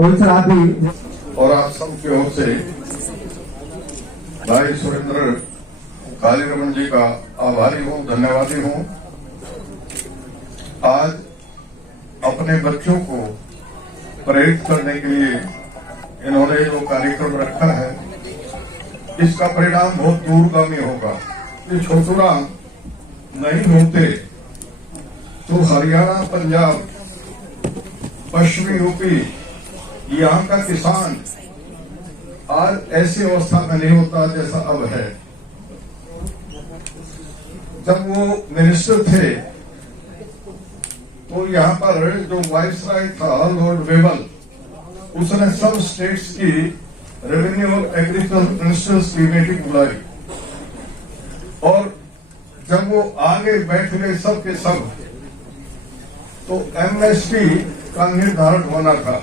Rohit sir आप भी। और आप सबकी ओर से भाई सुरेंद्र कालीरमन जी का आभारी हूँ, धन्यवादी हूँ। आज अपने बच्चों को प्रेरित करने के लिए इन्होंने जो कार्यक्रम रखा है, इसका परिणाम बहुत दूरगामी होगा। ये छोटूराम नहीं होते तो हरियाणा, पंजाब, पश्चिमी यूपी, यहाँ का किसान आज ऐसी अवस्था में नहीं होता जैसा अब है। जब वो मिनिस्टर थे तो यहाँ पर जो वाइसराय था लॉर्ड वेबल, उसने सब स्टेट्स की रेवेन्यू और एग्रीकल्चर मिनिस्टर्स की मीटिंग बुलाई और जब वो आगे बैठ गए सब के सब, तो एमएसपी का निर्धारण होना था।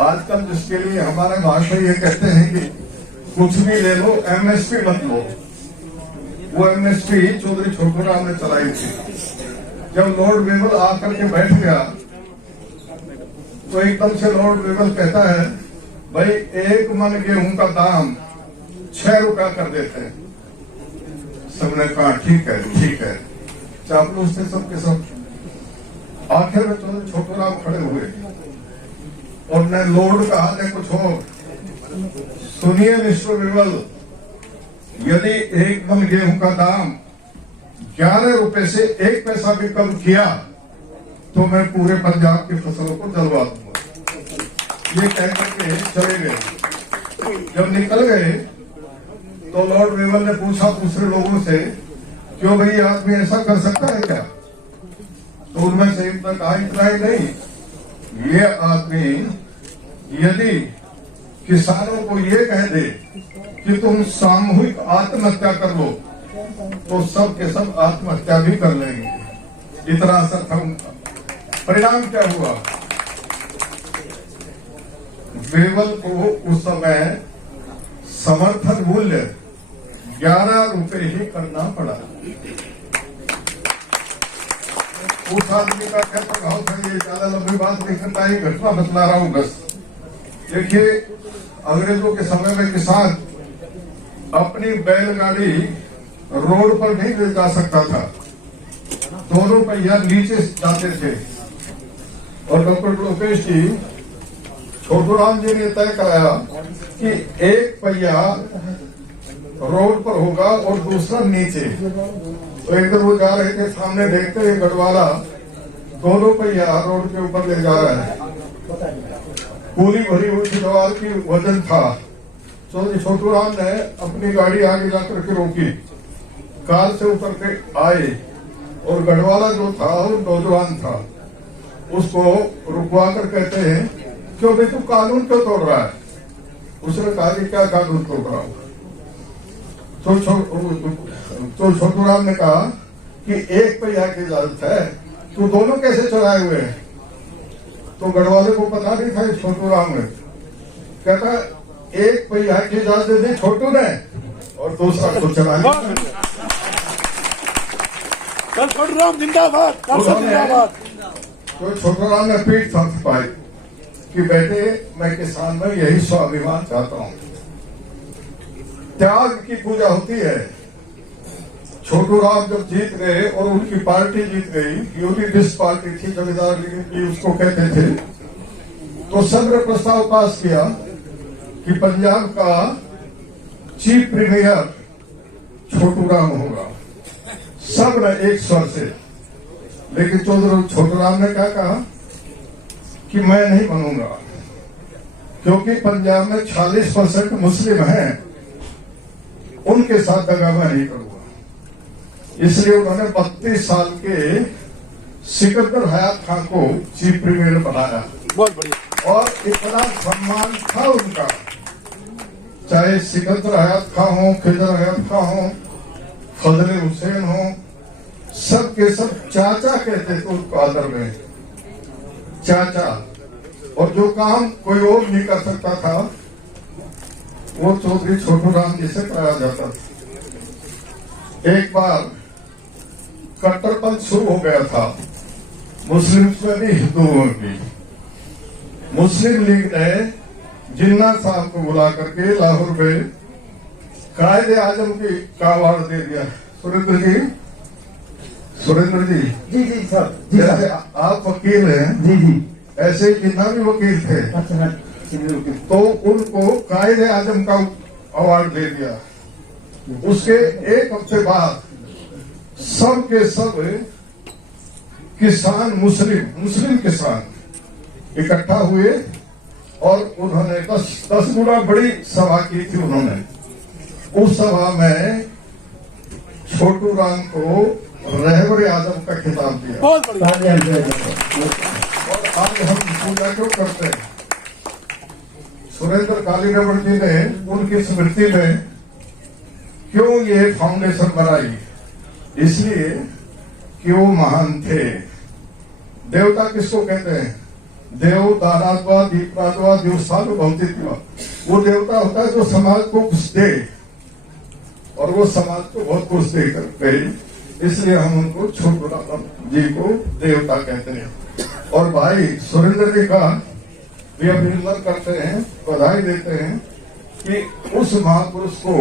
आजकल जिसके लिए हमारे भाषा ये कहते हैं कि कुछ भी ले लो, एमएसपी मत लो। वो एमएसपी चौधरी छोटूराम ने चलाई थी। जब लॉर्ड वेबल आकर के बैठ गया तो एकदम से लॉर्ड वेबल कहता है, भाई 1 मन गेहूं का दाम 6 रुपया कर देते हैं। सबने कहा ठीक है ठीक है। चापलूस थे सबके सब। आखिर में चौधरी छोटूराम खड़े हुए और ने लॉर्ड कहा ने कुछ और, सुनिए मिस्टर वेबल, यदि 1 मन गेहूं का दाम 11 रुपए से 1 पैसा भी कम किया तो मैं पूरे पंजाब की फसलों को जलवा दूंगा। ये कह करके चले गए। जब निकल गए तो लॉर्ड वेबल ने पूछा दूसरे लोगों से, क्यों भाई आदमी ऐसा कर सकता है क्या? तो उनमें से इतना कहा, इतना ही नहीं, ये आदमी यदि किसानों को ये कह दे कि तुम सामूहिक आत्महत्या कर लो तो सब के सब आत्महत्या भी कर लेंगे। इतना असर था उनका। परिणाम क्या हुआ? वेबल को उस समय समर्थन मूल्य 11 रुपए ही करना पड़ा। उस आदमी का क्या प्रभाव था, ये ज्यादा लंबी बात नहीं करता, ही घटना बतला रहा हूं बस। देखिए, अंग्रेजों के समय में किसान अपनी बैलगाड़ी रोड पर नहीं ले जा सकता था, दोनों पहिया नीचे जाते थे। और डॉक्टर लोकेश जी, छोटूराम जी ने तय कराया कि एक पहिया रोड पर होगा और दूसरा नीचे। तो एक दिन वो जा रहे थे, सामने देखते हैं गढ़वाला दोनों पहिया रोड के ऊपर ले जा रहा है। पूरी भरी हुई गढ़वाल की वजन था। तो छोटूराम ने अपनी गाड़ी आगे जाकर के रोकी, कार से उतर के आए और गढ़वाला जो था वो नौजवान था, उसको रुकवा कर कहते हैं, क्यों भाई तू कानून क्यों तोड़ रहा है? उसने कहा कि क्या कानून तोड़ रहा हूं? तो छोटूराम ने कहा कि एक पहिया की इजाजत है, तू दोनों कैसे चलाए हुए हैं? तो गढ़वाले को पता नहीं था छोटूराम ने। कहता एक पहिया की इजाजत दी छोटू ने और दूसरा को चला लिया। छोटूराम जिंदाबाद, जिंदाबाद। तो छोटूराम ने पीठ थपथपाई कि बेटे, मैं किसान में यही स्वाभिमान चाहता हूं। त्याग की पूजा होती है। छोटूराम जब जीत गए और उनकी पार्टी जीत गई, यूनिटिस्ट पार्टी थी, जमींदार की उसको कहते थे, तो सब ने प्रस्ताव पास किया कि पंजाब का चीफ प्रीमियर छोटूराम होगा। सब ने एक स्वर से। लेकिन छोटूराम ने क्या कहा कि मैं नहीं बनूंगा, क्योंकि पंजाब में 40% मुस्लिम हैं, उनके साथ दगा मैं नहीं करूंगा। इसलिए उन्होंने 32 साल के सिकंदर हयात खान को चीफ प्रीमियर बनाया। बहुत बढ़िया। और इतना सम्मान था उनका, चाहे सिकंदर हयात खान हो, खिदर हयात खान हो, फजले हुसैन हो, सब के सब चाचा कहते थे उनको आदर में, चाचा। और जो काम कोई और नहीं कर सकता था वो चौधरी छोटूराम जी से कराया जाता था। एक बार कट्टरपंथ शुरू हो गया था, मुस्लिम्स में भी हिंदुओं में भी। मुस्लिम लीग ने जिन्ना साहब को बुला करके लाहौर में कायदे आजम की का अवार्ड दे दिया। सुरेंद्र जी जी जी सर जी जैसे सर आप वकील हैं, जी जी ऐसे ही जितना भी वकील थे अच्छा तो उनको कायदे आजम का अवार्ड दे दिया। उसके एक हफ्ते बाद सब के सब किसान मुस्लिम किसान इकट्ठा हुए और उन्होंने 10 गुना बड़ी सभा की थी। उन्होंने उस सभा में छोटू राम को रहबर आजम का खिताब दिया। बहुत बढ़िया। और आज हम पूजा क्यों करते हैं? सुरेंद्र कालीरमण जी ने उनकी स्मृति में क्यों ये फाउंडेशन बनाई? इसलिए कि वो महान थे। देवता किसको कहते हैं? देव दानात्वा दीपरात्वा देव सानुभौतित्वा। वो देवता होता है जो समाज को कुछ दे, और वो समाज को बहुत कुछ दे कर गए। इसलिए हम उनको छोटू राम जी को देवता कहते हैं। और भाई सुरेंद्र जी का भी अभिनंदन करते हैं, बधाई देते हैं कि उस महापुरुष को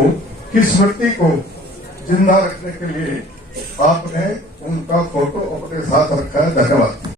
की स्मृति को जिंदा रखने के लिए आपने उनका फोटो अपने साथ रखा है। धन्यवाद।